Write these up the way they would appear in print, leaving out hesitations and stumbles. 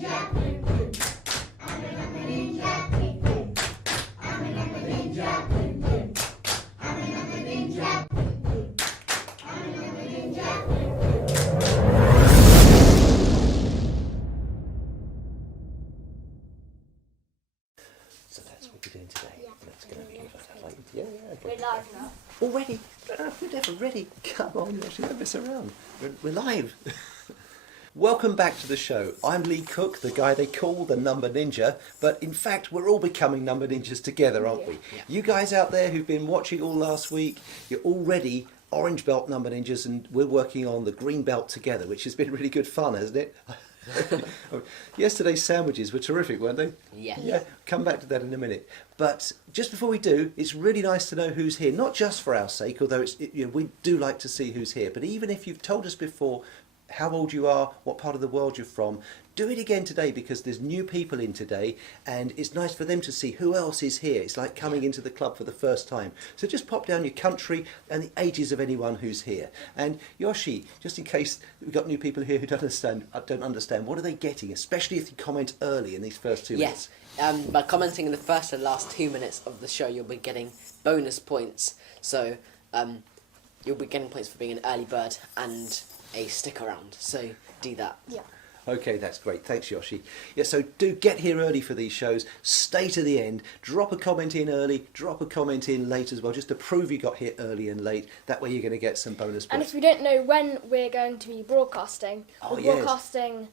So that's what we're doing today. Yeah. That's going to be like, yeah. We're live now. Already? We're never ready. Come on, actually, don't mess around. We're live. Welcome back to the show. I'm Lee Cook, the guy they call the Number Ninja, but in fact we're all becoming Number Ninjas together, aren't we? Yeah. You guys out there who've been watching all last week, you're already orange belt Number Ninjas, and we're working on the green belt together, which has been really good fun, hasn't it? Yesterday's sandwiches were terrific, weren't they? Yeah. Yeah, come back to that in a minute. But just before we do, it's really nice to know who's here, not just for our sake, although we do like to see who's here, but even if you've told us before how old you are, what part of the world you're from, do it again today, because there's new people in today and it's nice for them to see who else is here. It's like coming into the club for the first time. So just pop down your country and the ages of anyone who's here. And Yoshi, just in case we've got new people here who don't understand, what are they getting, especially if you comment early in these first 2 minutes? Yes, by commenting in the first and last 2 minutes of the show, you'll be getting bonus points. So you'll be getting points for being an early bird and a stick around. So do that. Yeah. Okay, that's great. Thanks, Yoshi. Yeah, so do get here early for these shows. Stay to the end. Drop a comment in early. Drop a comment in late as well, just to prove you got here early and late. That way you're going to get some bonus And points. if we don't know when we're going to be broadcasting, Oh, we're yes. broadcasting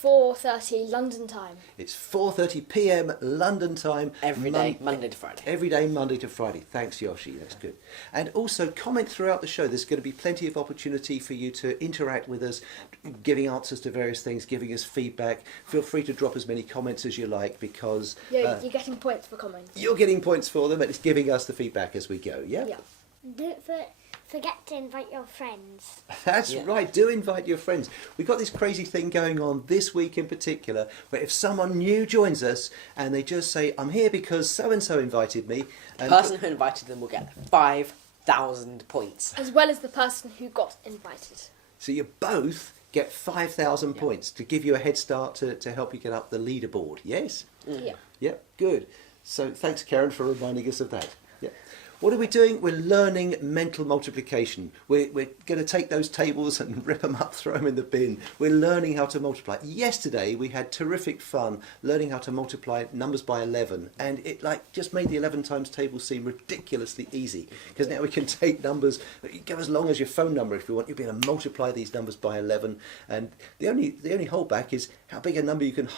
4:30 London time. It's 4:30 p.m. London time. Every day, Monday to Friday. Every day, Monday to Friday. Thanks, Yoshi. That's good. And also, comment throughout the show. There's going to be plenty of opportunity for you to interact with us, giving answers to various things, giving us feedback. Feel free to drop as many comments as you like, because You're getting points for comments. you're getting points for them, and it's giving us the feedback as we go. Yeah? Yeah. Don't forget to invite your friends. That's Yeah. right. Do invite your friends. We've got this crazy thing going on this week in particular, where if someone new joins us and they just say, I'm here because so-and-so invited me. The And person who invited them will get 5,000 points. As well as the person who got invited. So you both get 5,000 Yeah. points to give you a head start to help you get up the leaderboard. Yes? Yeah. Yep, good. So thanks, Karen, for reminding us of that. Yep. What are we doing? We're learning mental multiplication. We're going to take those tables and rip them up, throw them in the bin. We're learning how to multiply. Yesterday we had terrific fun learning how to multiply numbers by 11, and it just made the 11 times table seem ridiculously easy, because now we can take numbers, you go as long as your phone number if you want. You'll be able to multiply these numbers by 11, and the only holdback is how big a number you can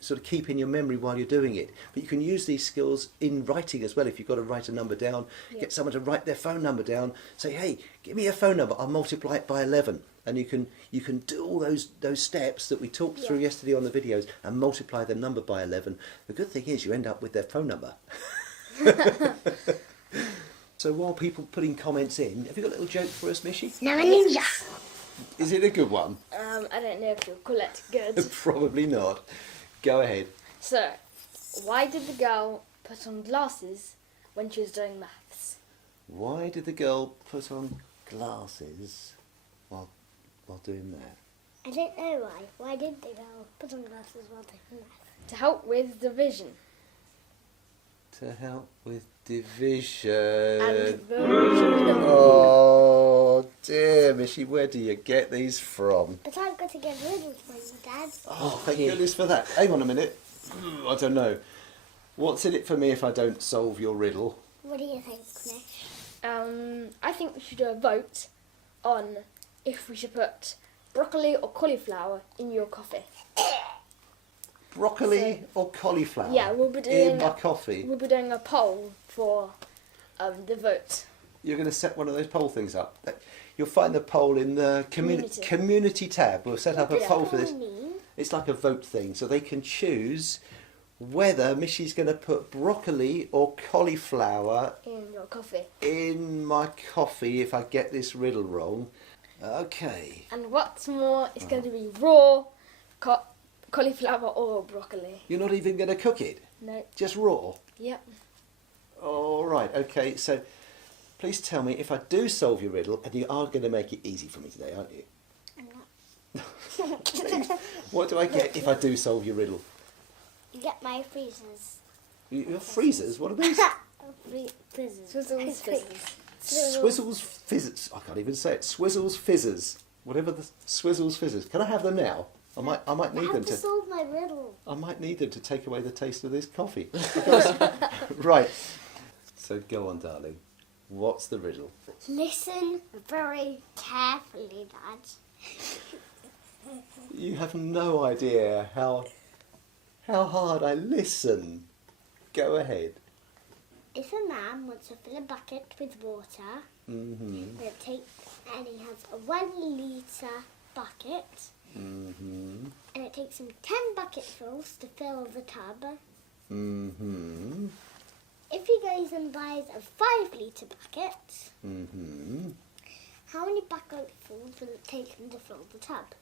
sort of keep in your memory while you're doing it. But you can use these skills in writing as well. If you've got to write a number down, get someone to write their phone number down, say, hey, give me your phone number, I'll multiply it by 11. And you can do all those steps that we talked through yesterday on the videos and multiply the number by 11. The good thing is you end up with their phone number. So while people putting comments in, have you got a little joke for us, Mishi? Number Ninja. Is it a good one? I don't know if you'll call it good. Probably not. Go ahead. So, why did the girl put on glasses when she was doing maths? Why did the girl put on glasses while doing that? I don't know why. Why did the girl put on glasses while doing math? To help with division. To help with division. And the Oh dear, Mishi, where do you get these from? But I've got to get riddles for you, Dad. Oh, thank yeah. goodness for that. Hang on a minute. I don't know. What's in it for me if I don't solve your riddle? What do you think, Nish? I think we should do a vote on if we should put broccoli or cauliflower in your coffee. Broccoli or cauliflower? Yeah, we'll be doing in my coffee. We'll be doing a poll for the vote. You're going to set one of those poll things up. You'll find the poll in the community tab. We'll set up a poll for this. It's like a vote thing, so they can choose whether Mishy's going to put broccoli or cauliflower In your coffee. in my coffee if I get this riddle wrong. Okay. And what's more, it's going to be raw cauliflower or broccoli. You're not even going to cook it? No. Just raw? Yep. All right, okay, so please tell me if I do solve your riddle, and you are going to make it easy for me today, aren't you? I'm not. What do I get if I do solve your riddle? You get my freezers. Your freezers? What are these? Freezers. Swizzles, fizzles. Swizzles fizzes. I can't even say it. Swizzles fizzes. Whatever the Swizzles fizzes. Can I have them now? I might You need them have to to. solve my riddle. I might need them to take away the taste of this coffee. Right. So go on, darling. What's the riddle? Listen very carefully, Dad. You have no idea how hard I listen. Go ahead. If a man wants to fill a bucket with water, and he has a 1 litre bucket, and it takes him 10 bucketfuls to fill the tub. If he goes and buys a 5 litre bucket, how many bucketfuls will it take him to fill the tub?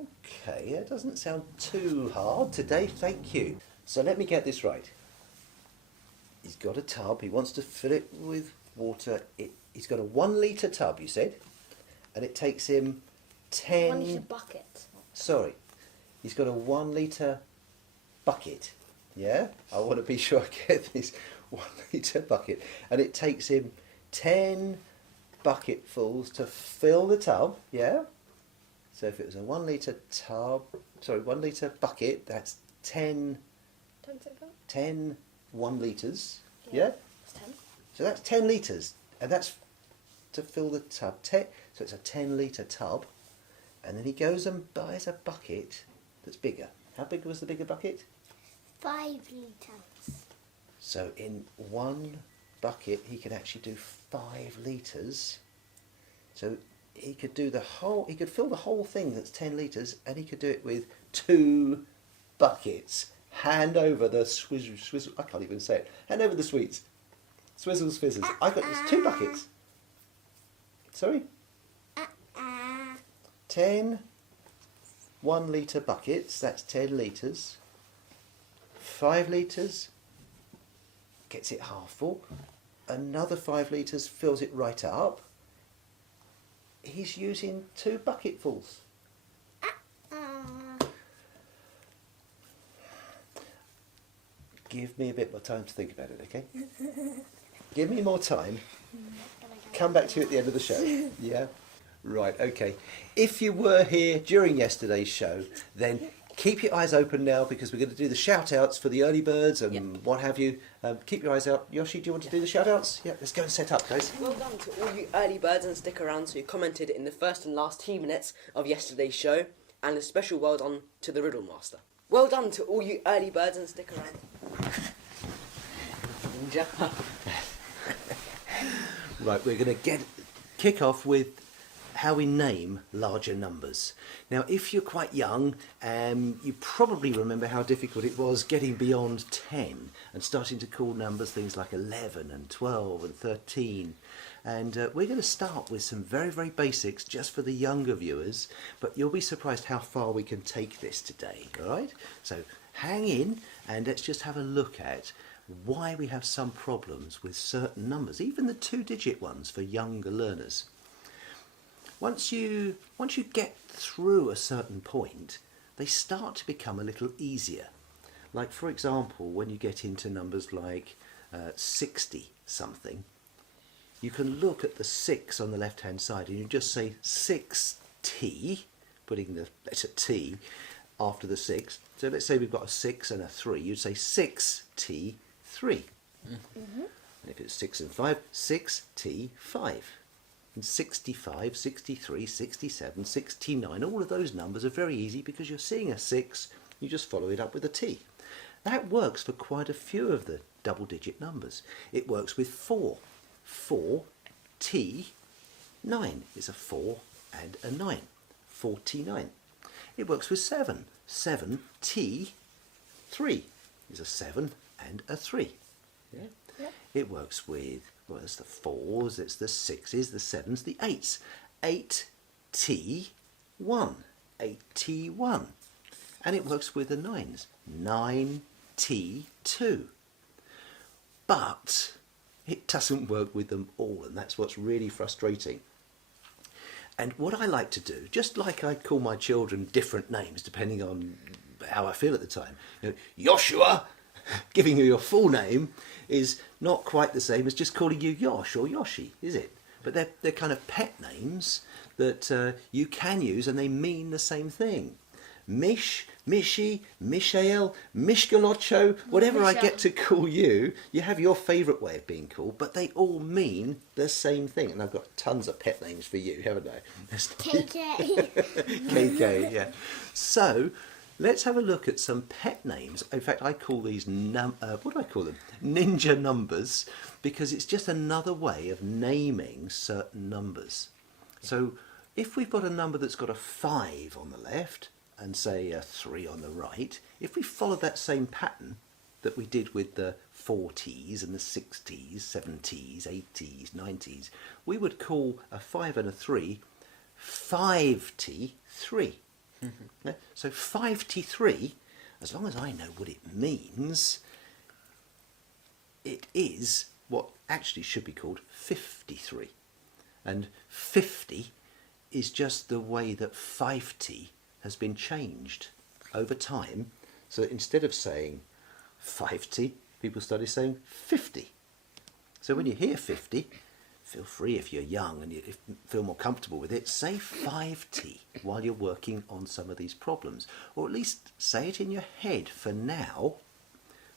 Okay, that doesn't sound too hard today, thank you. So let me get this right. He's got a tub, he wants to fill it with water. He's got a 1 litre tub, you said, and it takes him 10... 1 litre bucket. Sorry, he's got a 1 litre bucket, yeah? I want to be sure I get this 1 litre bucket. And it takes him 10 bucketfuls to fill the tub, yeah? So if it was a 1 litre tub, 1 litre bucket, that's 10 1 litres, yeah? That's 10. So that's 10 litres, and that's to fill the tub. So it's a 10 litre tub, and then he goes and buys a bucket that's bigger. How big was the bigger bucket? 5 litres. So in 1 bucket he could actually do 5 litres. So he could do he could fill the whole thing that's 10 litres, and he could do it with 2 buckets. Hand over the swizzle. I can't even say it. Hand over the sweets. Swizzles fizzes. I got this 2 buckets. Sorry? 10 1 litre buckets. That's 10 litres. 5 litres gets it half full. Another 5 litres fills it right up. He's using 2 bucketfuls. Give me a bit more time to think about it, okay? Give me more time. Come back to you at the end of the show. Yeah? Right, okay. If you were here during yesterday's show, then keep your eyes open now, because we're going to do the shout-outs for the early birds and what have you. Keep your eyes out. Yoshi, do you want to do the shout-outs? Yeah, let's go and set up, guys. Well done to all you early birds, and stick around so you commented in the first and last 2 minutes of yesterday's show, and a special well done to the Riddle Master. Well done to all you early birds, and stick around. Right, we're going to kick off with how we name larger numbers. Now, if you're quite young, you probably remember how difficult it was getting beyond 10 and starting to call numbers things like 11 and 12 and 13. And we're going to start with some very, very basics just for the younger viewers, but you'll be surprised how far we can take this today, all right? So hang in and let's just have a look at why we have some problems with certain numbers, even the 2-digit ones for younger learners. Once you get through a certain point, they start to become a little easier. Like, for example, when you get into numbers like 60 something, you can look at the 6 on the left hand side and you just say 6t, putting the letter T after the 6. So let's say we've got a 6 and a 3, you'd say 6t3. And if it's 6 and 5, 6t5. And 65, 63, 67, 69, all of those numbers are very easy because you're seeing a 6, you just follow it up with a T. That works for quite a few of the double-digit numbers. It works with 4. 4t9 is a 4 and a 9. 49. It works with 7. 7t3 is a 7 and a 3. Yeah? Yep. It works with, well, it's the 4s, it's the 6s, the 7s, the 8s. 8t1. 8t1. And it works with the 9s. 9t2. But it doesn't work with them all, and that's what's really frustrating. And what I like to do, just like I call my children different names depending on how I feel at the time, Joshua, giving you your full name, is not quite the same as just calling you Yosh or Yoshi, is it? But they're kind of pet names that you can use and they mean the same thing. Mish, Mishi, Mishael, Mishgalocho, whatever I get to call you, you have your favourite way of being called, but they all mean the same thing. And I've got tons of pet names for you, haven't I? KK. KK, yeah. So let's have a look at some pet names. In fact, I call these, what do I call them? Ninja numbers, because it's just another way of naming certain numbers. So if we've got a number that's got a 5 on the left, and say a 3 on the right, if we follow that same pattern that we did with the 40s and the 60s, 70s, 80s, 90s, we would call a 5 and a 3 5T3. Mm-hmm. So 5T3, as long as I know what it means, it is what actually should be called 53. And 50 is just the way that 5T has been changed over time. So instead of saying 5T, people started saying 50. So when you hear 50, feel free, if you're young and you feel more comfortable with it, say 5T while you're working on some of these problems. Or at least say it in your head for now,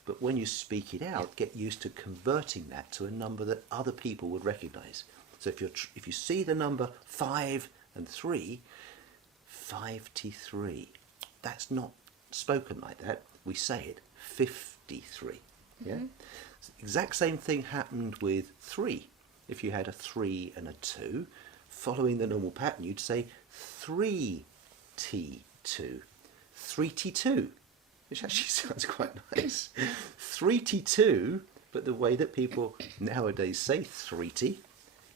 but when you speak it out, get used to converting that to a number that other people would recognise. So if you see the number 5 and 3, 5T3. That's not spoken like that. We say it 53. Yeah. Mm-hmm. Exact same thing happened with 3. If you had a 3 and a 2, following the normal pattern, you'd say 3T2, 3T2, which actually sounds quite nice. 3T2, but the way that people nowadays say 3T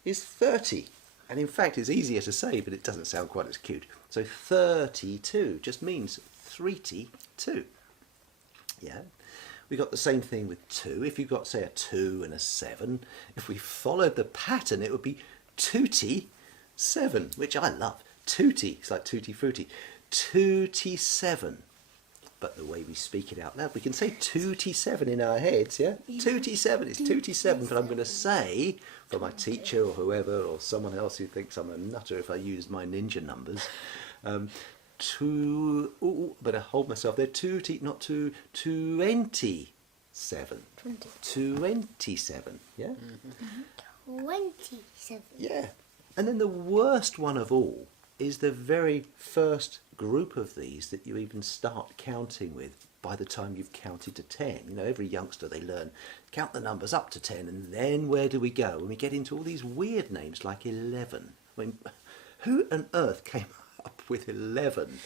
is 30. And in fact, it's easier to say, but it doesn't sound quite as cute. So 32 just means 3T2. Yeah. We got the same thing with 2. If you've got, say, a 2 and a 7, if we followed the pattern, it would be 2T7, which I love. 2T, it's like tutti frutti. 2T7. But the way we speak it out loud, we can say 2T7 in our heads, yeah? 2T7, it's 2T7, but I'm going to say, for my teacher or whoever, or someone else who thinks I'm a nutter if I use my ninja numbers, but I hold myself there, 2T, not 27. 27, yeah? Mm-hmm. 27. Yeah. And then the worst one of all is the very first group of these that you even start counting with by the time you've counted to 10. You know, every youngster, they learn, count the numbers up to 10, and then where do we go? And we get into all these weird names like 11. I mean, who on earth came up with 11?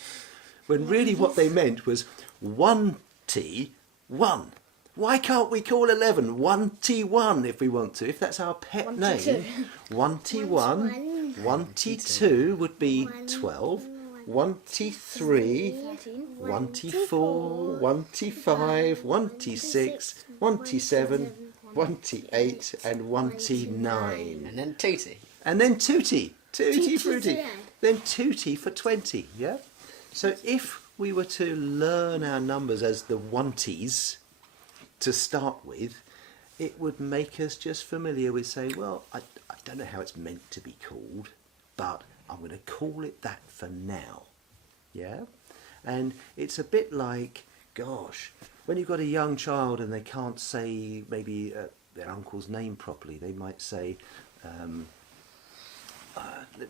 When really what they meant was 1T1. Why can't we call 11 1T1 if we want to, if that's our pet name? 1T1, 1T2 would be 12, 1T3, 1T4, 1T5, 1T6, 1T7, 1T8 and 1T9. And then Tootie. And then Tootie. Tutti Frutti. Then Tootie for 20, yeah? So if we were to learn our numbers as the 1Ts to start with, it would make us just familiar with saying, well, I don't know how it's meant to be called, but I'm going to call it that for now. Yeah? And it's a bit like, gosh, when you've got a young child and they can't say maybe their uncle's name properly, they might say,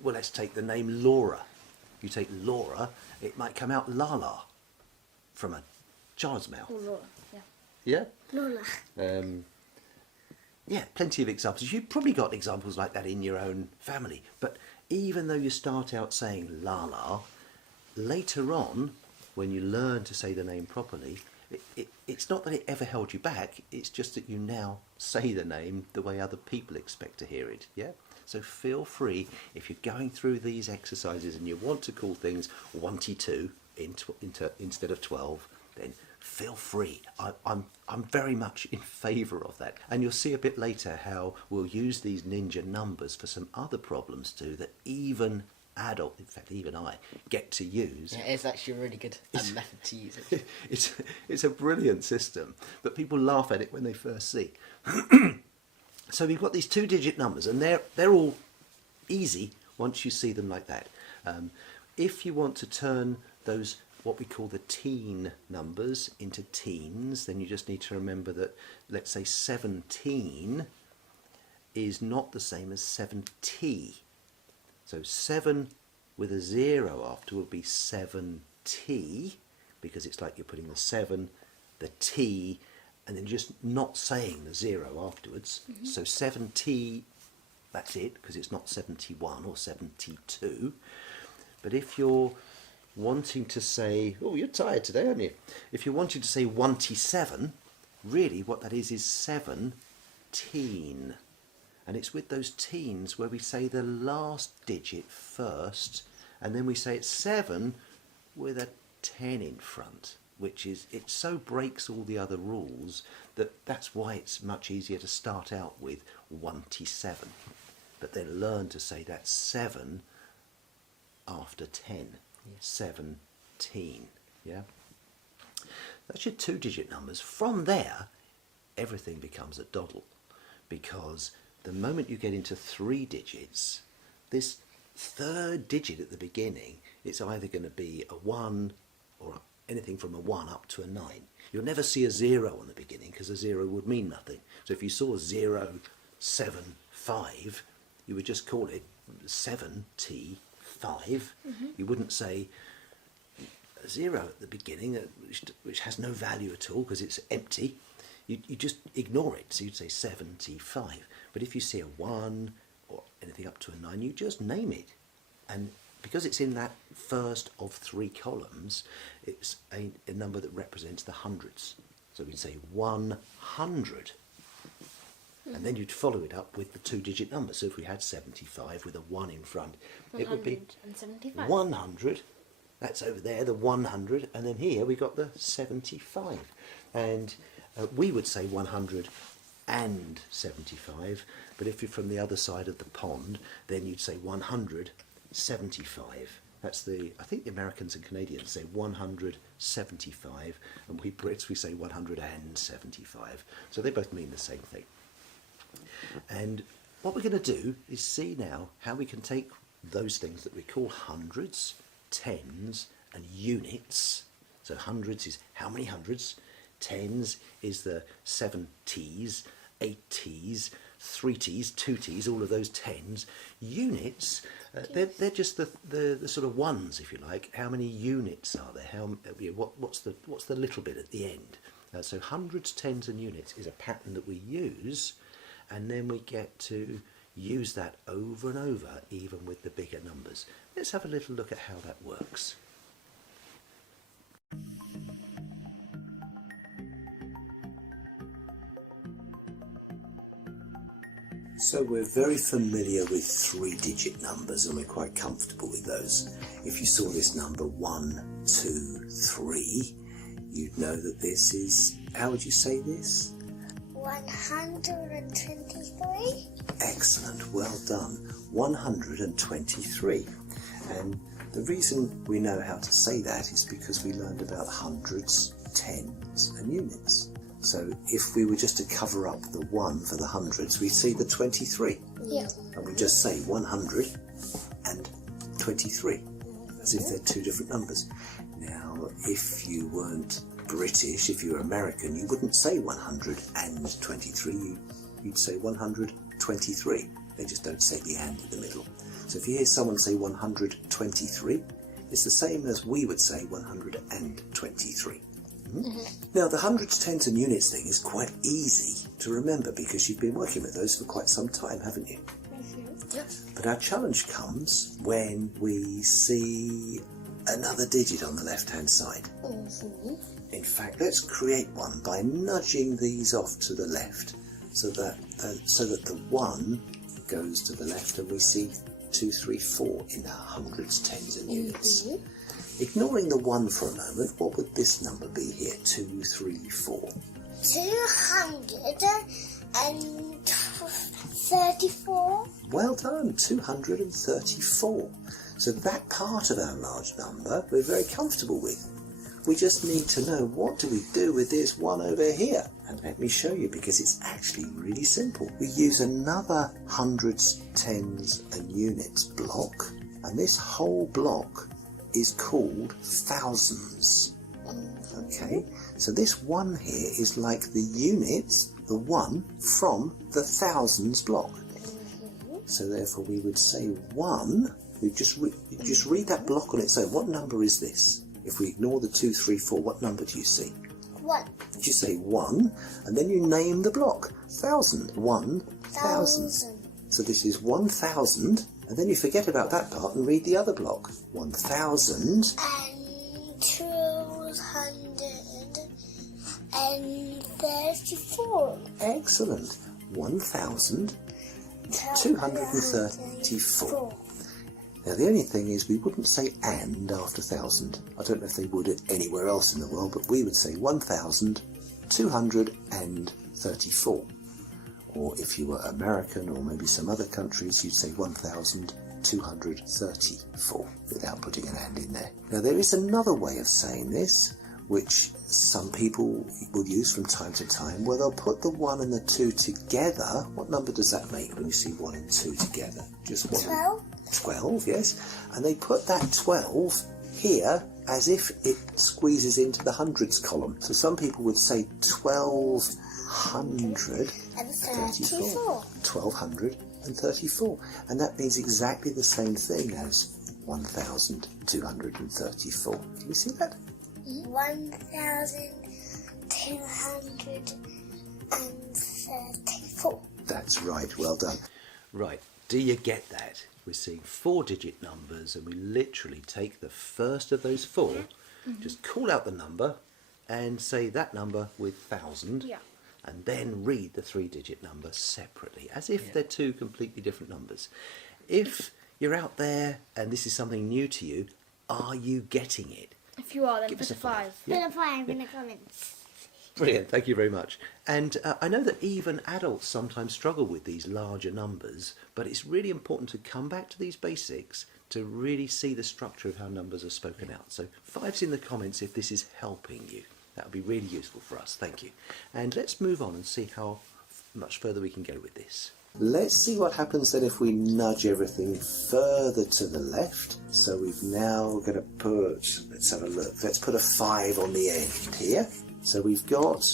well, let's take the name Laura. You take Laura, it might come out Lala from a child's mouth. Oh, Laura, yeah. Yeah? Lola. Yeah, plenty of examples. You've probably got examples like that in your own family. But even though you start out saying Lala, later on, when you learn to say the name properly, it's not that it ever held you back, it's just that you now say the name the way other people expect to hear it, yeah? So feel free, if you're going through these exercises and you want to call things 1T2 instead of 12, then feel free. I'm very much in favour of that. And you'll see a bit later how we'll use these ninja numbers for some other problems too that even adult, in fact even I, get to use. Yeah, it's actually a really good method to use it. It's a brilliant system, but people laugh at it when they first see. So we've got these 2-digit numbers, and they're all easy once you see them like that. If you want to turn those, what we call the teen numbers, into teens, then you just need to remember that, let's say 17 is not the same as 7t. So 7 with a 0 after would be 7t, because it's like you're putting the 7, the t, and then just not saying the 0 afterwards. So 7t, that's it, because it's not 71 or 72. But if you're wanting to say, oh, you're tired today, aren't you? If you're wanting to say 1t7, really what that is 17. And it's with those teens where we say the last digit first, and then we say it's 7 with a 10 in front, which is, it so breaks all the other rules that's why it's much easier to start out with 1t7, but then learn to say that's 7 after 10, 17, yeah? That's your 2-digit numbers. From there, everything becomes a doddle, because the moment you get into 3 digits, this third digit at the beginning, it's either going to be a 1 or anything from a 1 up to a 9. You'll never see a 0 on the beginning, because a 0 would mean nothing. So if you saw 0, 7, 5, you would just call it 7t5. You wouldn't say a 0 at the beginning, which has no value at all because it's empty. You just ignore it, so you'd say 75. But if you see a 1 or anything up to a 9, you just name it. And because it's in that first of 3 columns, it's a number that represents the hundreds. So we'd say 100. And then you'd follow it up with the 2-digit number. So if we had 75 with a 1 in front, it would be 175. 100. That's over there, the 100. And then here we got the 75. And we would say 175, but if you're from the other side of the pond, then you'd say 175. That's I think the Americans and Canadians say 175, and we Brits, we say 175. So they both mean the same thing. And what we're going to do is see now how we can take those things that we call hundreds, tens, and units. So hundreds is how many hundreds, tens is the 7 T's, 8 T's, 3 T's, 2 T's, all of those tens. Units, they're just the sort of ones, if you like. How many units are there? What's the little bit at the end? So hundreds, tens and units is a pattern that we use, and then we get to use that over and over, even with the bigger numbers. Let's have a little look at how that works. So we're very familiar with 3-digit numbers, and we're quite comfortable with those. If you saw this number 1, 2, 3, you'd know that this is, how would you say this? 123. Excellent, well done. 123. And the reason we know how to say that is because we learned about hundreds, tens and units. So if we were just to cover up the 1 for the hundreds, we'd see the 23. Yeah. And we just say 123, as if they're 2 different numbers. Now, if you weren't British, if you were American, you wouldn't say 123, you'd say 123. They just don't say the and in the middle. So if you hear someone say 123, it's the same as we would say 123. Now, the hundreds, tens and units thing is quite easy to remember because you've been working with those for quite some time, haven't you? Yep. But our challenge comes when we see another digit on the left-hand side. In fact, let's create one by nudging these off to the left so that the 1 goes to the left and we see 2, 3, 4 in our hundreds, tens and units. Ignoring the 1 for a moment, what would this number be here? 2, 3, 4. 234. Well done, 234. So that part of our large number we're very comfortable with. We just need to know, what do we do with this one over here? And let me show you, because it's actually really simple. We use another hundreds, tens and units block, and this whole block is called thousands. Okay, so this one here is like the units, the one from the thousands block. So therefore we would say 1, you just read that block on its own. What number is this? If we ignore the 2, 3, 4, what number do you see? 1. You say 1, and then you name the block. 1,000. 1,000. So this is 1,000, and then you forget about that part and read the other block. 1,000. And 234. Excellent. 1,234. Now the only thing is, we wouldn't say and after 1,000. I don't know if they would anywhere else in the world, but we would say 1,234. Or if you were American or maybe some other countries, you'd say 1,234 without putting an and in there. Now there is another way of saying this, which some people will use from time to time, where they'll put the 1 and the 2 together. What number does that make when you see 1 and 2 together? Just 1. 12. 12, yes. And they put that 12 here as if it squeezes into the hundreds column. So some people would say 1,234. 1,234. And that means exactly the same thing as 1,234. Can you see that? 1,234. That's right, well done. Right, do you get that? We're seeing 4-digit numbers, and we literally take the first of those 4, just call out the number and say that number with 1,000, and then read the 3-digit number separately, as if they're 2 completely different numbers. If you're out there and this is something new to you, are you getting it? If you are, then Give put us a a 5. 5. Put a 5 in the comments. Brilliant, thank you very much. And I know that even adults sometimes struggle with these larger numbers, but it's really important to come back to these basics to really see the structure of how numbers are spoken out. So 5's in the comments if this is helping you. That would be really useful for us, thank you. And let's move on and see how much further we can go with this. Let's see what happens then if we nudge everything further to the left. So we've now got to put, let's have a look, let's put a 5 on the end here. So we've got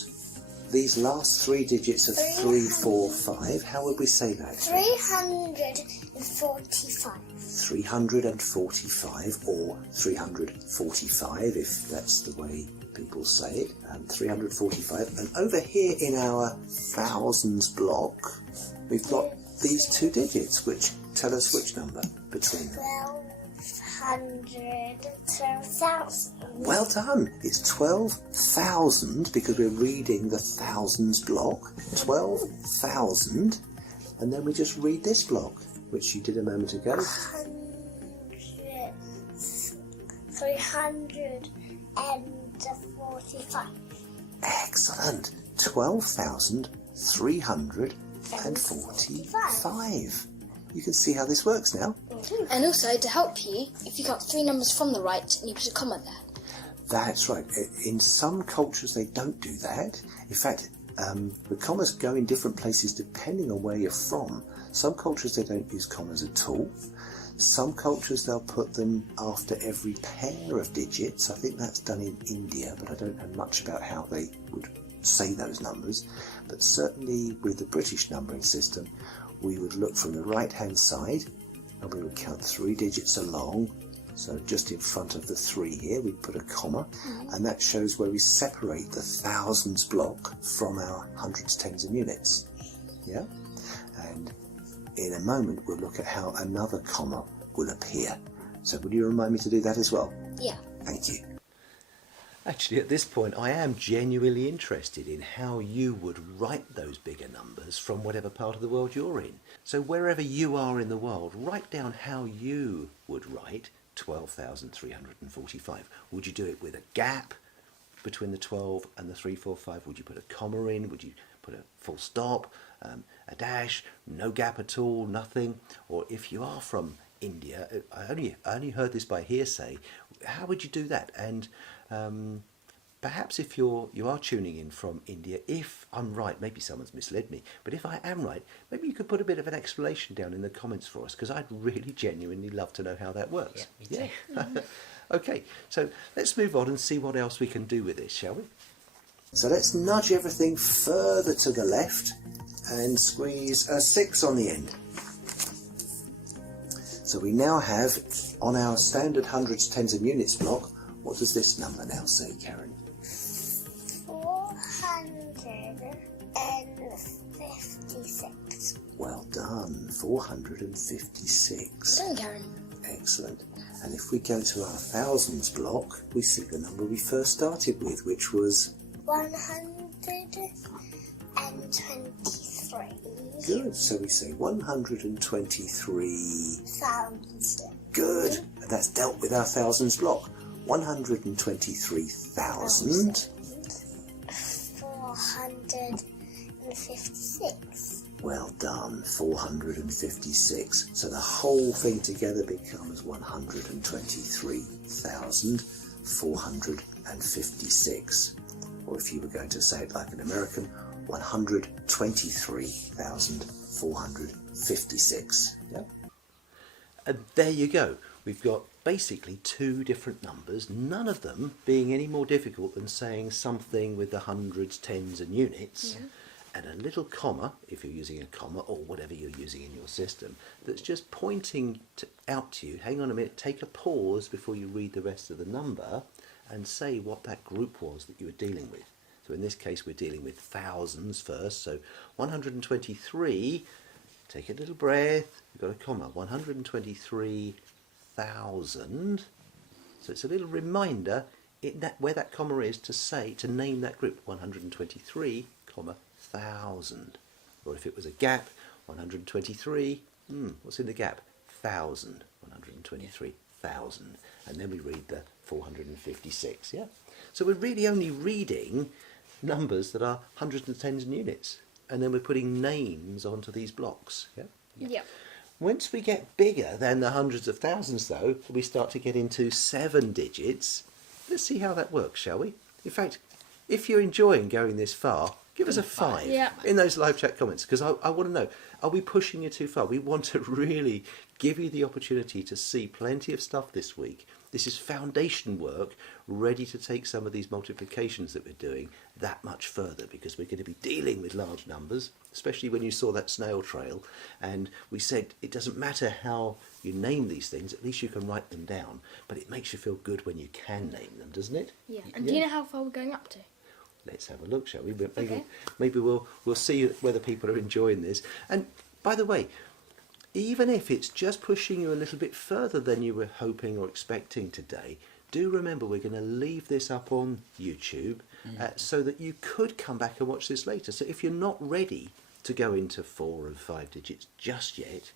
these last 3 digits of 3, 4, 5. How would we say that? 345. 345, or 345 if that's the way people say it. 345. And over here in our thousands block, we've got these 2 digits which tell us which number between them. 12,000. Well done. It's 12,000 because we're reading the thousands block. 12,000, and then we just read this block, which you did a moment ago. 345. Excellent. 12,345. You can see how this works now. And also, to help you, if you got 3 numbers from the right, and you put a comma there. That's right. In some cultures they don't do that. In fact, the commas go in different places depending on where you're from. Some cultures they don't use commas at all. Some cultures they'll put them after every pair of digits. I think that's done in India, but I don't know much about how they would say those numbers. But certainly with the British numbering system, we would look from the right hand side and we would count 3 digits along. So just in front of the 3 here, we put a comma, and that shows where we separate the thousands block from our hundreds, tens and units. Yeah? And in a moment, we'll look at how another comma will appear. So would you remind me to do that as well? Yeah. Thank you. Actually, at this point, I am genuinely interested in how you would write those bigger numbers from whatever part of the world you're in. So wherever you are in the world, write down how you would write 12,345. Would you do it with a gap between the 12 and the 345? Would you put a comma in? Would you put a full stop, a dash, no gap at all, nothing? Or if you are from India, I only heard this by hearsay. How would you do that? And perhaps if you are tuning in from India, if I'm right, maybe someone's misled me, but if I am right, maybe you could put a bit of an explanation down in the comments for us, because I'd really genuinely love to know how that works. Yeah, me too. Okay, so let's move on and see what else we can do with this, shall we? So let's nudge everything further to the left and squeeze a 6 on the end. So we now have, on our standard hundreds, tens and units block, what does this number now say, Karen? 456. Well done, 456. Done, Karen. Excellent. And if we go to our thousands block, we see the number we first started with, which was 123. good. So we say 123. Thousands. Good. And that's dealt with our thousands block. 123,000. 456. Well done, 456. So the whole thing together becomes 123,456. Or if you were going to say it like an American, 123,456. Yep. And there you go. We've got basically 2 different numbers, none of them being any more difficult than saying something with the hundreds, tens and units, and a little comma, if you're using a comma or whatever you're using in your system, that's just pointing out to you, hang on a minute, take a pause before you read the rest of the number and say what that group was that you were dealing with. So in this case we're dealing with thousands first, so 123, take a little breath, you've got a comma, 123,000. So it's a little reminder where that comma is to name that group, 123, 1,000. Or if it was a gap, 123, what's in the gap? 1,000, 123,000. And then we read the 456, yeah? So we're really only reading numbers that are hundreds and tens and units. And then we're putting names onto these blocks, yeah? Yep. Once we get bigger than the hundreds of thousands, though, we start to get into 7 digits. Let's see how that works, shall we? In fact, if you're enjoying going this far, give us a 5 in those live chat comments, because I want to know, are we pushing you too far? We want to really give you the opportunity to see plenty of stuff this week. This is foundation work, ready to take some of these multiplications that we're doing that much further, because we're going to be dealing with large numbers, especially when you saw that snail trail. And we said it doesn't matter how you name these things, at least you can write them down. But it makes you feel good when you can name them, doesn't it? Yeah. And do you know how far we're going up to? Let's have a look, shall we? But Okay. maybe we'll see whether people are enjoying this. And by the way, even if it's just pushing you a little bit further than you were hoping or expecting today, do remember we're going to leave this up on YouTube so that you could come back and watch this later. So if you're not ready to go into 4 and 5 digits just yet,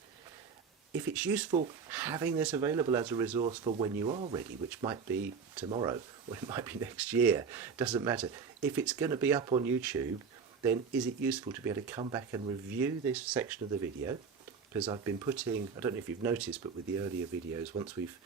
if it's useful having this available as a resource for when you are ready, which might be tomorrow or it might be next year, doesn't matter. If it's going to be up on YouTube, then is it useful to be able to come back and review this section of the video? Because I've been putting, I don't know if you've noticed, but with the earlier videos, once we've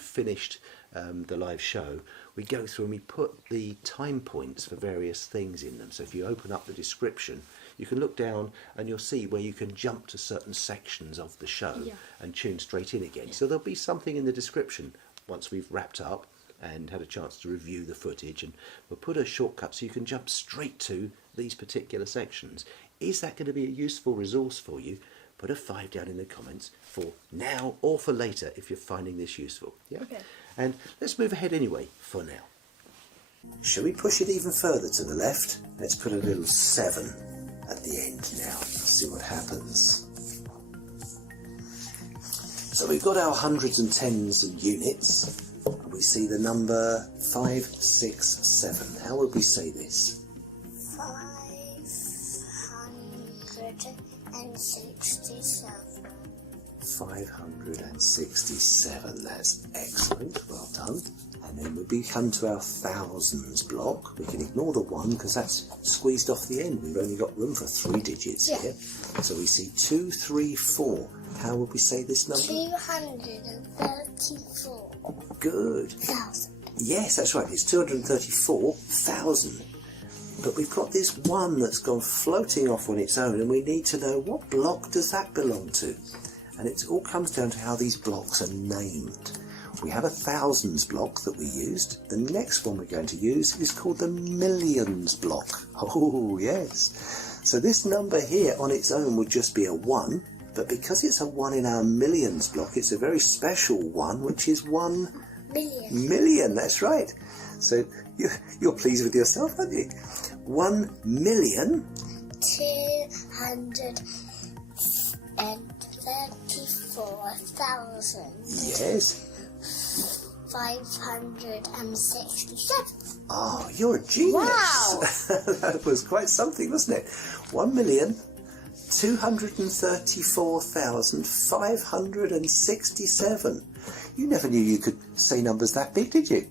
finished the live show, we go through and we put the time points for various things in them. So if you open up the description, you can look down and you'll see where you can jump to certain sections of the show and tune straight in again. So there'll be something in the description once we've wrapped up and had a chance to review the footage, and we'll put a shortcut so you can jump straight to these particular sections. Is that going to be a useful resource for you? Put a 5 down in the comments for now or for later if you're finding this useful. Yeah? Okay. And let's move ahead anyway for now. Shall we push it even further to the left? Let's put a little 7 at the end now. See what happens. So we've got our hundreds and tens and units. And we see the number 567. How would we say this? 567. 567. That's excellent. Well done. And then when we come to our thousands block, we can ignore the 1 because that's squeezed off the end. We've only got room for 3 digits here. So we see 2, 3, 4. How would we say this number? 234,000. Good. Yes, that's right. It's 234,000. But we've got this 1 that's gone floating off on its own, and we need to know what block does that belong to. And it all comes down to how these blocks are named. We have a thousands block that we used. The next one we're going to use is called the millions block. Oh, yes. So this number here on its own would just be a 1, but because it's a 1 in our millions block, it's a very special 1, which is 1 million. That's right. So you're pleased with yourself, aren't you? 1,234,000. Yes. 567. Oh, you're a genius. Wow. That was quite something, wasn't it? 1,234,567. You never knew you could say numbers that big, did you?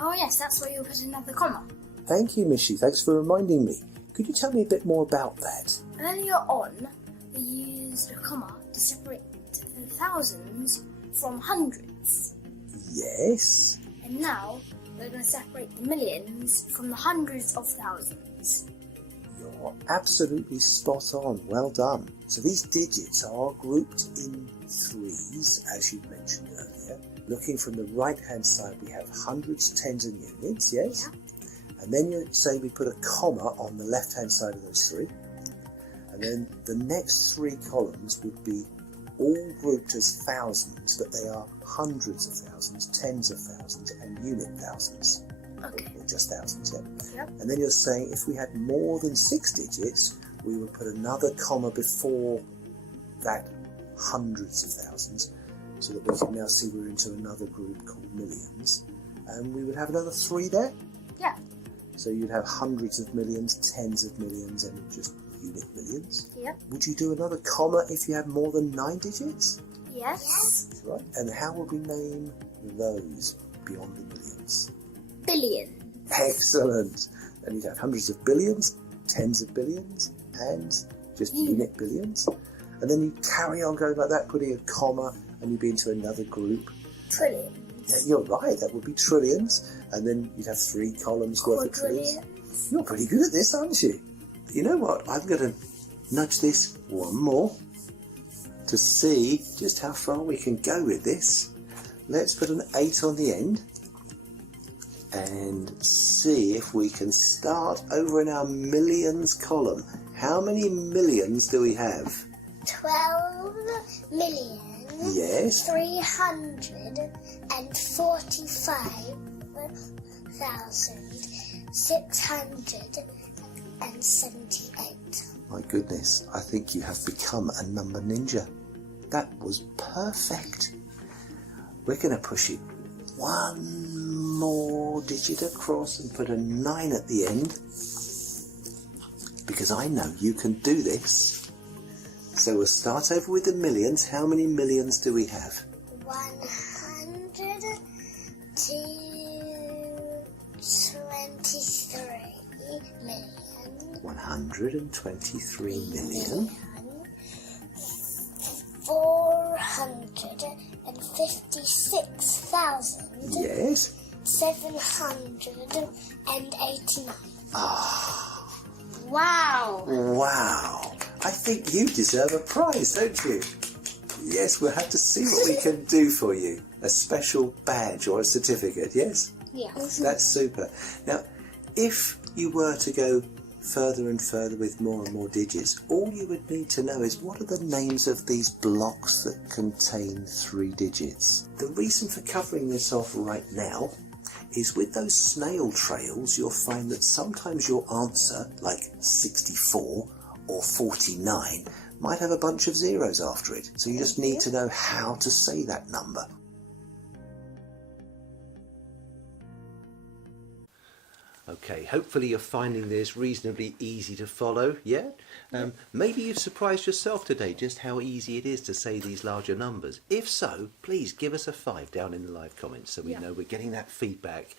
Oh yes, that's where you'll put another comma. Thank you, Mishy. Thanks for reminding me. Could you tell me a bit more about that? Earlier on, we used a comma to separate the thousands from hundreds. Yes. And now, we're going to separate the millions from the hundreds of thousands. You're absolutely spot on. Well done. So these digits are grouped in 3s, as you mentioned earlier. Looking from the right-hand side, we have hundreds, tens, and units, yes? Yeah. And then you say we put a comma on the left-hand side of those 3. And then the next 3 columns would be all grouped as thousands, but they are hundreds of thousands, tens of thousands, and unit thousands. Okay. Or just thousands, yeah. Yep. And then you're saying if we had more than 6 digits, we would put another comma before that hundreds of thousands, so that we can now see we're into another group called millions. And we would have another 3 there. Yeah. So you'd have hundreds of millions, tens of millions, and just unit millions. Yep. Would you do another comma if you had more than 9 digits? Yes. Right. And how would we name those beyond the millions? Billion. Excellent. And you'd have hundreds of billions, tens of billions, and just unit billions. And then you carry on going like that, putting a comma, and you'd be into another group. Trillion. Yeah, you're right, that would be trillions. And then you'd have 3 columns worth of trillions. You're pretty good at this, aren't you? You know what? I'm going to nudge this one more to see just how far we can go with this. Let's put an 8 on the end and see if we can start over in our millions column. How many millions do we have? 12 million. Yes. 345,678. My goodness, I think you have become a number ninja. That was perfect. We're going to push it 1 more digit across and put a 9 at the end, because I know you can do this. So we'll start over with the millions. How many millions do we have? 123 million. 456,000. Yes. 789. Ah, Wow. wow. I think you deserve a prize, don't you? Yes, we'll have to see what we can do for you. A special badge or a certificate, yes? Yeah. That's super. Now, if you were to go further and further with more and more digits, all you would need to know is what are the names of these blocks that contain 3 digits. The reason for covering this off right now is with those snail trails, you'll find that sometimes your answer, like 64 or 49, might have a bunch of zeros after it. So you just need to know how to say that number. Okay, hopefully you're finding this reasonably easy to follow, yeah? Maybe you've surprised yourself today just how easy it is to say these larger numbers. If so, please give us a 5 down in the live comments so we know we're getting that feedback,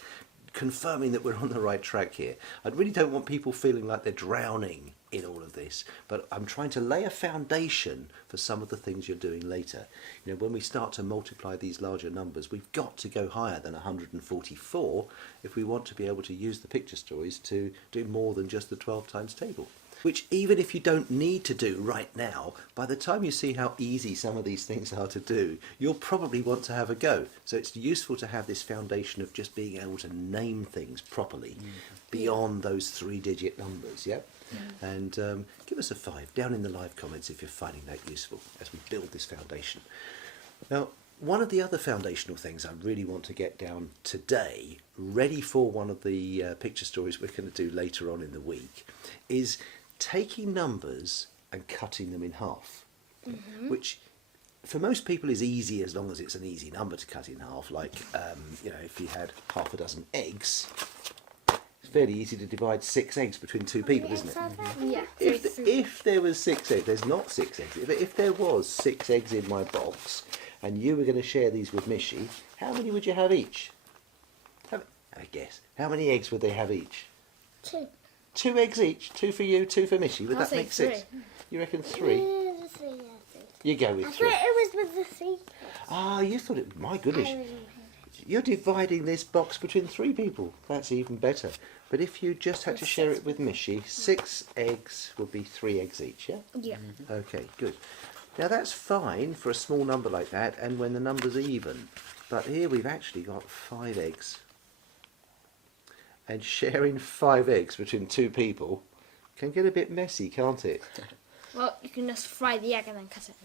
confirming that we're on the right track here. I really don't want people feeling like they're drowning in all of this, but I'm trying to lay a foundation for some of the things you're doing later. You know, when we start to multiply these larger numbers, we've got to go higher than 144 if we want to be able to use the picture stories to do more than just the 12 times table. Which, even if you don't need to do right now, by the time you see how easy some of these things are to do, you'll probably want to have a go. So it's useful to have this foundation of just being able to name things properly beyond those 3-digit numbers, yeah? And give us a 5 down in the live comments if you're finding that useful as we build this foundation. Now, one of the other foundational things I really want to get down today, ready for one of the picture stories we're going to do later on in the week, is taking numbers and cutting them in half, which for most people is easy as long as it's an easy number to cut in half. Like, you know, if you had half a dozen eggs, it's fairly easy to divide 6 eggs between 2 people, isn't it? Yeah. If there was 6 eggs, there's not 6 eggs. If there was 6 eggs in my box and you were going to share these with Mishy, how many would you have each? I guess. How many eggs would they have each? 2. 2 eggs each, 2 for you, 2 for Mishy. Would I'll that say make 6? 3. You reckon 3? You go with I 3. thought it was with the 3. Ah, you thought it. My goodness, you're dividing this box between 3 people. That's even better. But if you just had to share it with Mishy, 6 eggs would be 3 eggs each. Yeah. Yeah. Okay, good. Now that's fine for a small number like that, and when the number's even. But here we've actually got 5 eggs. And sharing 5 eggs between 2 people can get a bit messy, can't it? Well, you can just fry the egg and then cut it.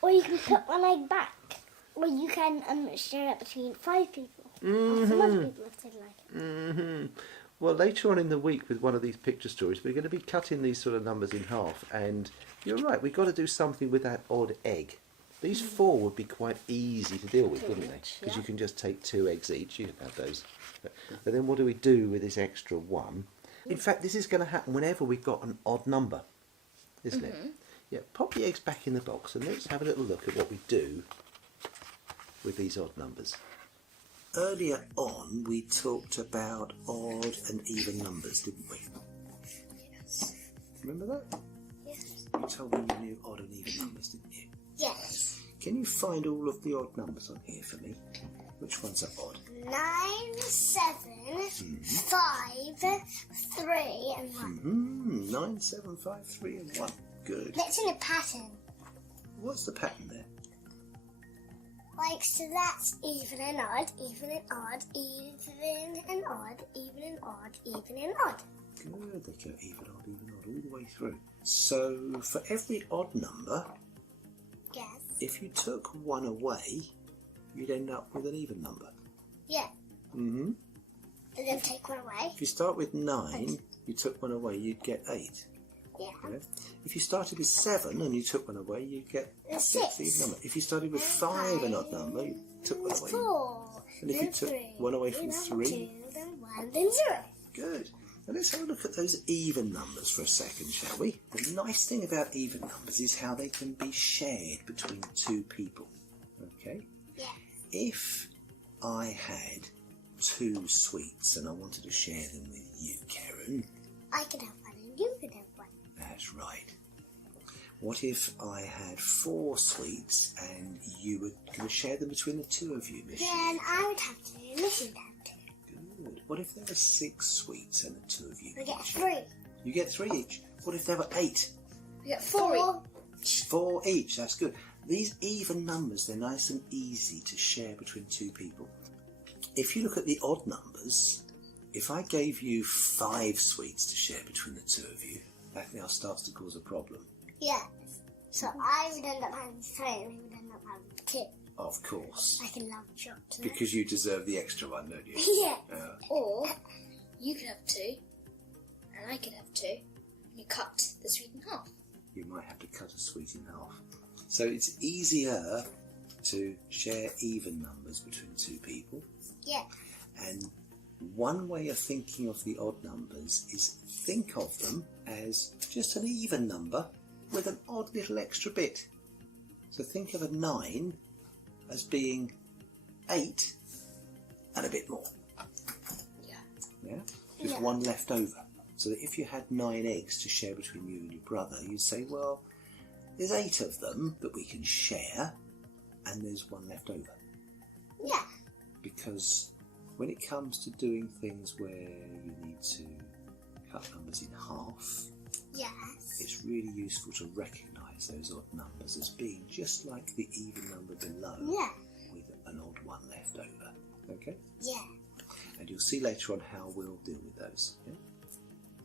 Or you can put one egg back. Or you can share it between 5 people. Or some other people if they like it. Well, later on in the week with one of these picture stories, we're going to be cutting these sort of numbers in half. And you're right, we've got to do something with that odd egg. These 4 would be quite easy to deal with, wouldn't they? Because you can just take 2 eggs each. You can have those. But then what do we do with this extra 1? In fact, this is going to happen whenever we've got an odd number, isn't it? Yeah, pop the eggs back in the box and let's have a little look at what we do with these odd numbers. Earlier on, we talked about odd and even numbers, didn't we? Yes. Remember that? Yes. You told me you knew odd and even numbers, didn't you? Yes. Can you find all of the odd numbers on here for me? Which ones are odd? 9, 7, 5, 3 and 1. 9, 7, 5, 3 and 1. Good. Let's in a pattern. What's the pattern there? Like, so that's even and odd, even and odd, even and odd, even and odd, even and odd. Good, they go even, odd, all the way through. So, for every odd number, Yes. if you took 1 away, you'd end up with an even number. Yeah. Mm-hmm. And then take 1 away. If you start with 9, you took 1 away, you'd get 8. Yeah. Yeah. If you started with 7 and you took 1 away, you'd get A 6, even number. If you started with 5, an odd number, you took 1 away. 4. And if you then took 3, 1 away from then 3, 2, then 1, then 0. good. Now let's have a look at those even numbers for a second, shall we? The nice thing about even numbers is how they can be shared between 2 people. Okay? Yeah. If I had 2 sweets and I wanted to share them with you, Karen. I could have 1 and you could have 1. That's right. What if I had 4 sweets and you were going to share them between the 2 of you, Miss? Then I would have 2 and Missy would have 2. Good. What if there were 6 sweets and the 2 of you? We get each? 3. You get 3 each. What if there were 8? We get 4. 4 each, that's good. These even numbers, they're nice and easy to share between 2 people. If you look at the odd numbers, if I gave you 5 sweets to share between the 2 of you, that now starts to cause a problem. Yes. So I would end up having 3 and he would end up having 2. Of course. Like a love shot. Because you deserve the extra one, don't you? Yeah. Or you could have 2, and I could have 2, and you cut the sweet in half. You might have to cut a sweet in half. So it's easier to share even numbers between 2 people. Yeah. And one way of thinking of the odd numbers is think of them as just an even number with an odd little extra bit. So think of a 9 as being 8 and a bit more. Yeah? Just Yeah. one left over. So that if you had 9 eggs to share between you and your brother, you'd say, well, there's 8 of them that we can share, and there's one left over. Yeah. Because when it comes to doing things where you need to cut numbers in half, Yes. it's really useful to recognise those odd numbers as being just like the even number below, Yeah. with an odd one left over. Okay? Yeah. And you'll see later on how we'll deal with those. Yeah?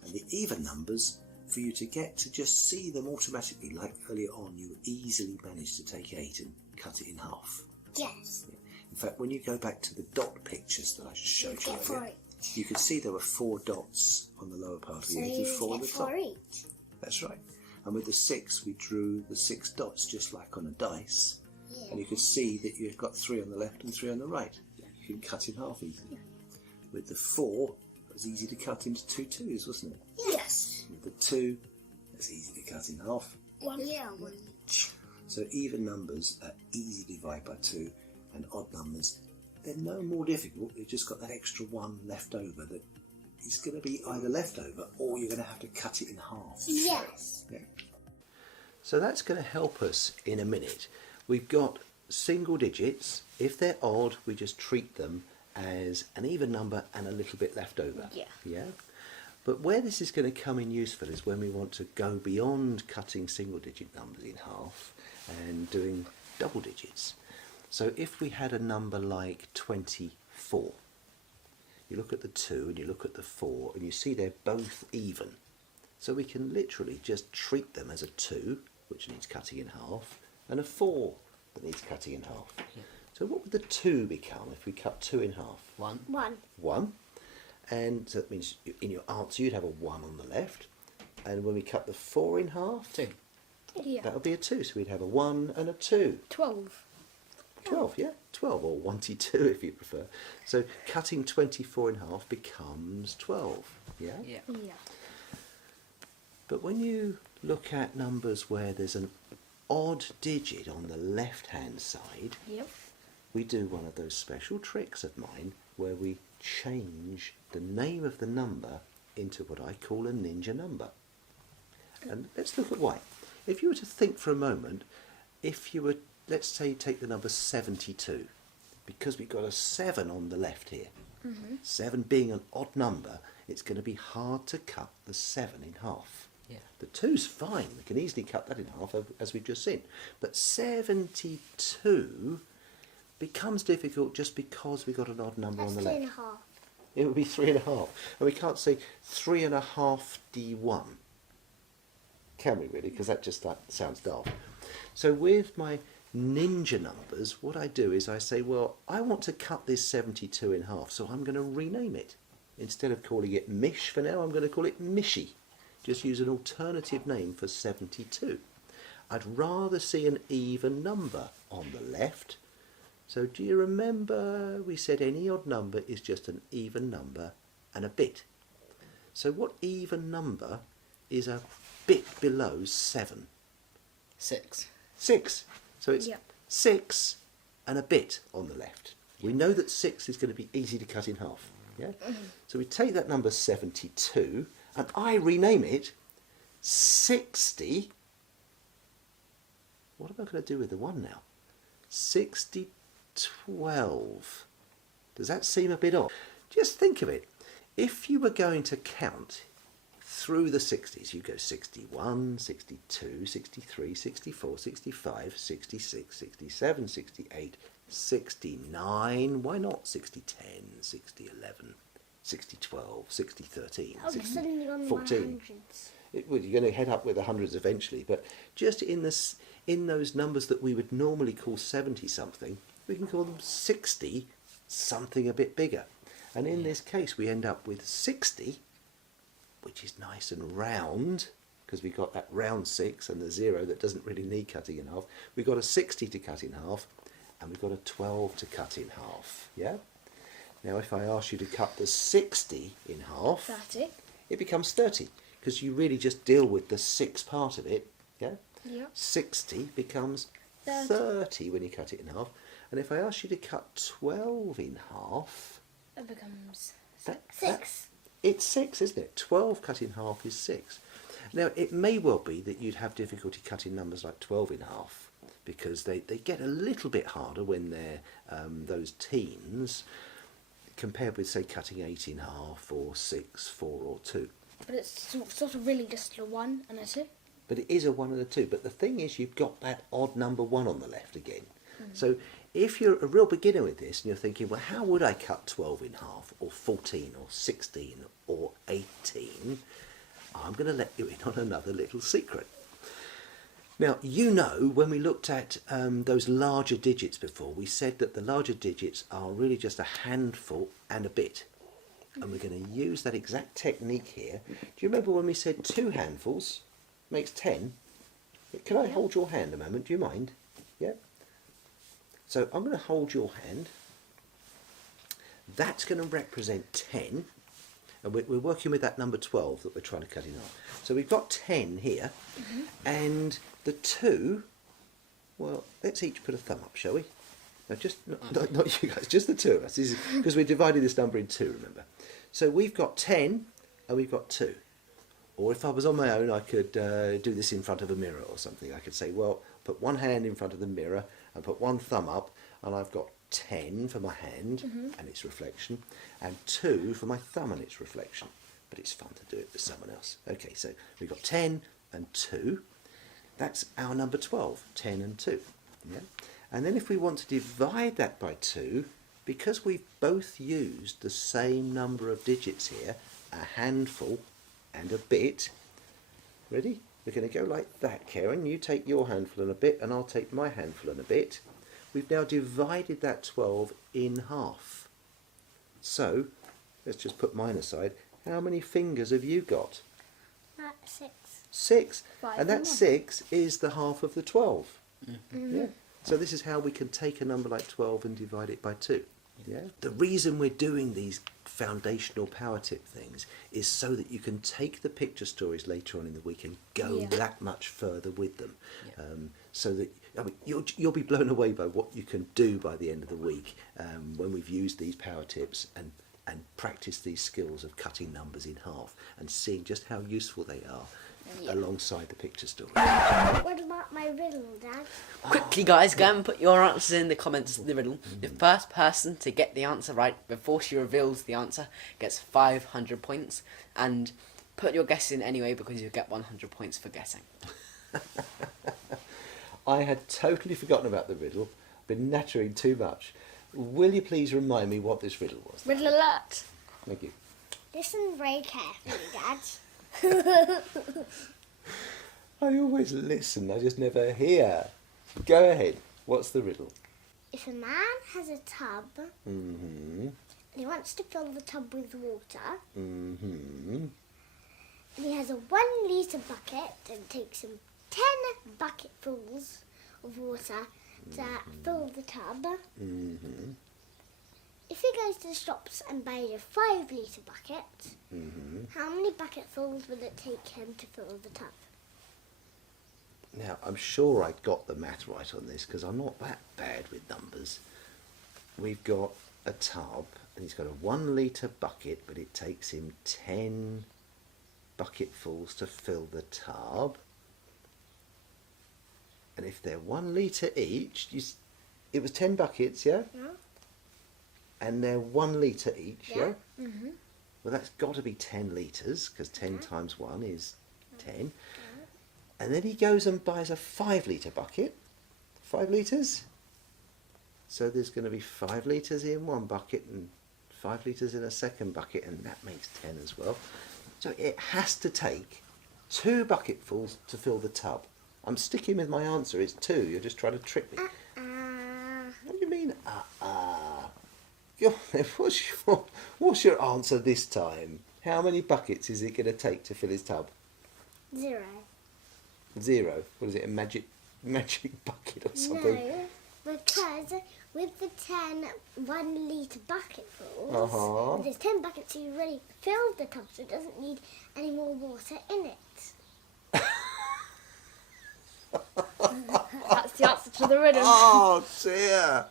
And the even numbers, for you to get to just see them automatically, like earlier on, you easily managed to take 8 and cut it in half. Yes. In fact, when you go back to the dot pictures that I just showed you Get 4 earlier, each. you can see there were 4 dots on the lower part of So the 8 you and 4 on get the top. 4 each. That's right. And with the 6, we drew the 6 dots just like on a dice. Yeah. And you could see that you've got 3 on the left and 3 on the right. You can cut in half easily. With the 4, it was easy to cut into 2 twos, wasn't it? Yes. With the 2, it's easy to cut in half. 1 each. So even numbers are easy to divide by 2, and odd numbers, they're no more difficult. They've just got that extra 1 left over that is going to be either left over or you're going to have to cut it in half. Yes. Yeah. So that's going to help us in a minute. We've got single digits. If they're odd, we just treat them as an even number and a little bit left over. Yeah. But where this is going to come in useful is when we want to go beyond cutting single digit numbers in half and doing double digits. So if we had a number like 24, you look at the 2 and you look at the 4 and you see they're both even. So we can literally just treat them as a 2, which needs cutting in half, and a 4 that needs cutting in half. Yeah. So what would the 2 become if we cut 2 in half? 1. 1. 1. And so that means in your answer you'd have a 1 on the left. And when we cut the 4 in half, 2. Yeah. that would be a 2. So we'd have a 1 and a 2. 12. 12, yeah. 12 or 1-2 if you prefer. So cutting 24 in half becomes 12, yeah? Yeah. Yeah. But when you look at numbers where there's an odd digit on the left-hand side, Yep. we do one of those special tricks of mine where we change the name of the number into what I call a ninja number. And let's look at why. If you were to think for a moment, if you were, let's say, take the number 72, because we've got a 7 on the left here. 7 being an odd number, it's going to be hard to cut the 7 in half. Yeah. The 2's fine, we can easily cut that in half as we've just seen. But 72 becomes difficult just because we've got an odd number That's on the 2 left. and a half. It would be 3.5. And we can't say 3.5 D1. Can we really? Because that just sounds daft. So with my ninja numbers, what I do is I say, well, I want to cut this 72 in half, so I'm going to rename it. Instead of calling it Mish for now, I'm going to call it Mishy. Just use an alternative name for 72. I'd rather see an even number on the left. So do you remember we said any odd number is just an even number and a bit. So what even number is a bit below 7? 6. 6. So it's Yep. 6 and a bit on the left. We know that 6 is going to be easy to cut in half. Yeah. So we take that number 72 and I rename it 60. What am I going to do with the 1 now? 6012. Does that seem a bit odd? Just think of it. If you were going to count through the 60s, you go 61, 62, 63, 64, 65, 66, 67, 68, 69, why not 6010, 6011, 6012, 6013, Oh, because suddenly on the 14. 100s. Well, you're going to head up with the hundreds eventually, but just in those numbers that we would normally call 70-something, we can call them 60, something a bit bigger. And in this case, we end up with 60, which is nice and round, because we've got that round 6 and the 0 that doesn't really need cutting in half. We've got a 60 to cut in half, and we've got a 12 to cut in half, yeah? Now if I ask you to cut the 60 in half, 30. it becomes 30, because you really just deal with the 6 part of it. Yeah? Yeah. 60 becomes 30. 30 when you cut it in half. And if I ask you to cut 12 in half, It becomes that- 6. it's 6, isn't it? 12 cut in half is 6. Now, it may well be that you'd have difficulty cutting numbers like 12 in half, because they get a little bit harder when they're those teens, compared with, say, cutting 8 in half, or 6, 4 or 2. But it's sort of really just a 1 and a 2. But it is a 1 and a 2. But the thing is, you've got that odd number 1 on the left again. So if you're a real beginner with this and you're thinking, well, how would I cut 12 in half, or 14, or 16, or 18? I'm going to let you in on another little secret. Now, you know, when we looked at those larger digits before, we said that the larger digits are really just a handful and a bit. And we're going to use that exact technique here. Do you remember when we said 2 handfuls makes 10? Can I hold your hand a moment? Do you mind? Yeah? So I'm going to hold your hand. That's going to represent 10. And we're working with that number 12 that we're trying to cut in half. So we've got 10 here. And the 2, well, let's each put a thumb up, shall we? No, just not you guys, just the 2 of us. Because we're dividing this number in 2, remember. So we've got 10 and we've got 2. Or if I was on my own, I could do this in front of a mirror or something. I could say, well, put one hand in front of the mirror and put one thumb up, and I've got 10 for my hand and its reflection, and 2 for my thumb and its reflection. But it's fun to do it with someone else. Okay, so we've got 10 and 2. That's our number 12, 10 and 2. Yeah? And then if we want to divide that by 2, because we've both used the same number of digits here, a handful and a bit, ready? We're going to go like that, Karen. You take your handful and a bit, and I'll take my handful and a bit. We've now divided that 12 in half. So, let's just put mine aside. How many fingers have you got? 6. 6. 5 And that and 6 is the half of the 12. Yeah. So this is how we can take a number like 12 and divide it by 2. Yeah. The reason we're doing these foundational power tip things is so that you can take the picture stories later on in the week and go that much further with them. So that, I mean, you'll be blown away by what you can do by the end of the week when we've used these power tips and practice these skills of cutting numbers in half and seeing just how useful they are alongside the picture story. What about my riddle, Dad? Quickly, guys, go and put your answers in the comments of the riddle. The first person to get the answer right before she reveals the answer gets 500 points. And put your guess in anyway, because you get 100 points for guessing. I had totally forgotten about the riddle, been nattering too much. Will you please remind me what this riddle was? Riddle alert. Thank you. Listen very carefully, Dad. I always listen, I just never hear. Go ahead. What's the riddle? If a man has a tub Mm-hmm. and he wants to fill the tub with water, Mm-hmm. and he has a 1 litre bucket and takes him 10 bucketfuls of water to fill the tub. Mm-hmm. If he goes to the shops and buys a 5 litre bucket, Mm-hmm. how many bucketfuls will it take him to fill the tub? Now, I'm sure I got the math right on this because I'm not that bad with numbers. We've got a tub and he's got a 1 litre bucket, but it takes him 10 bucketfuls to fill the tub. And if they're 1 litre each, it was 10 buckets, yeah? Yeah. And they're 1 litre each, yeah? Mm-hmm. Well, that's got to be 10 litres, because 10 times 1 is 10. And then he goes and buys a 5 litre bucket. 5 litres? So there's going to be 5 litres in one bucket and 5 litres in a second bucket, and that makes 10 as well. So it has to take 2 bucketfuls to fill the tub. I'm sticking with my answer, it's 2. You're just trying to trick me. What do you mean, What's your answer this time? How many buckets is it going to take to fill his tub? 0. 0. What is it, a magic bucket or something? No, because with the 10 1 litre bucketfuls, Uh-huh. there's 10 buckets, so you already filled the tub, so it doesn't need any more water in it. That's the answer to the riddle. Oh dear.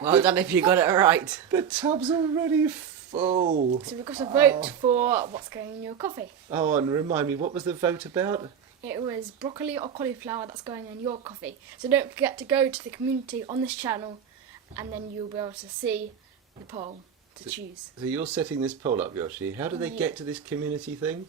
Well done if you got it right. The tub's already full. So we've got a vote for what's going in your coffee. Oh, and remind me, what was the vote about? It was broccoli or cauliflower that's going in your coffee. So don't forget to go to the community on this channel, and then you'll be able to see the poll to choose. So you're setting this poll up, Yoshi. How do they get to this community thing?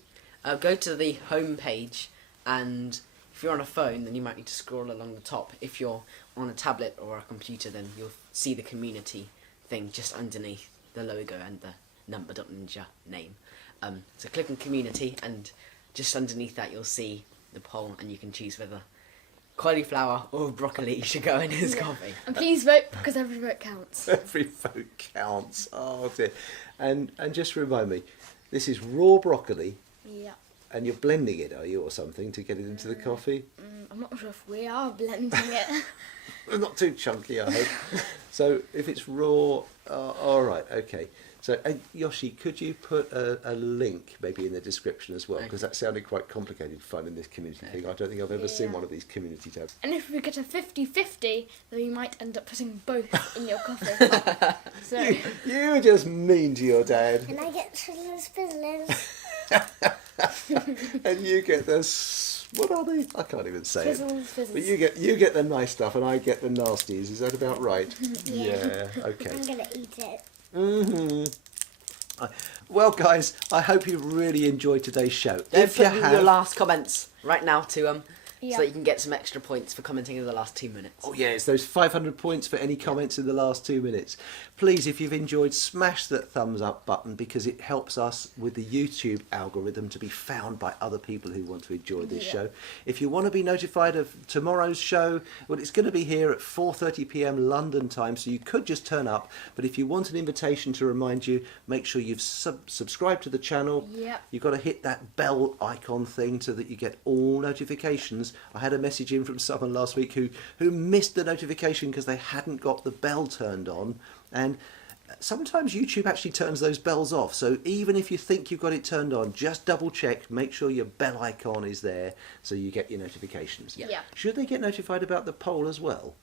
Go to the home page, and if you're on a phone, then you might need to scroll along the top. If you're on a tablet or a computer, then you'll see the community thing just underneath the logo and the Numba.ninja name. So click on community, and just underneath that you'll see the poll, and you can choose whether cauliflower or broccoli should go in his coffee. And please vote, because every vote counts. Every vote counts. Oh dear. And just remind me, this is raw broccoli, Yeah. and you're blending it, are you, or something, to get it into the coffee? I'm not sure if we are blending it. Not too chunky, I hope. So if it's raw, all right, okay. So Yoshi, could you put a link maybe in the description as well? Because that sounded quite complicated fun in this community thing. I don't think I've ever seen one of these community tabs. And if we get a 50-50, then we might end up putting both in your coffee. So You were just mean to your dad. And I get Riddler's Fizzlers. And you get the what are they? I can't even say it. fizzles. But you get the nice stuff, and I get the nasties. Is that about right? Yeah. Okay. I'm going to eat it. Well, guys, I hope you really enjoyed today's show. Don't If you put in your have, last comments right now to Yeah. so that you can get some extra points for commenting in the last 2 minutes. oh yeah, it's those 500 points for any comments in the last 2 minutes. Please, if you've enjoyed, smash that thumbs up button, because it helps us with the YouTube algorithm to be found by other people who want to enjoy this show. If you want to be notified of tomorrow's show, well, it's going to be here at 4:30 p.m. London time, so you could just turn up. But if you want an invitation to remind you, make sure you've subscribed to the channel. Yep. You've got to hit that bell icon thing so that you get all notifications. I had a message in from someone last week who missed the notification because they hadn't got the bell turned on, and sometimes YouTube actually turns those bells off. So even if you think you've got it turned on, just double check, make sure your bell icon is there so you get your notifications. Yeah. Should they get notified about the poll as well?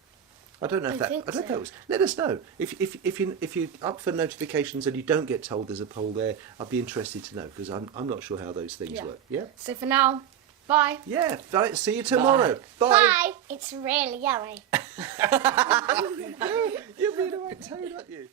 I don't know if I that. think I don't so. know. Let us know if you're up for notifications and you don't get told there's a poll there. I'd be interested to know, because I'm not sure how those things Yeah. work. Yeah. So for now, bye. Yeah. Right, see you tomorrow. Bye. It's really yummy. You're being a right toad, aren't you?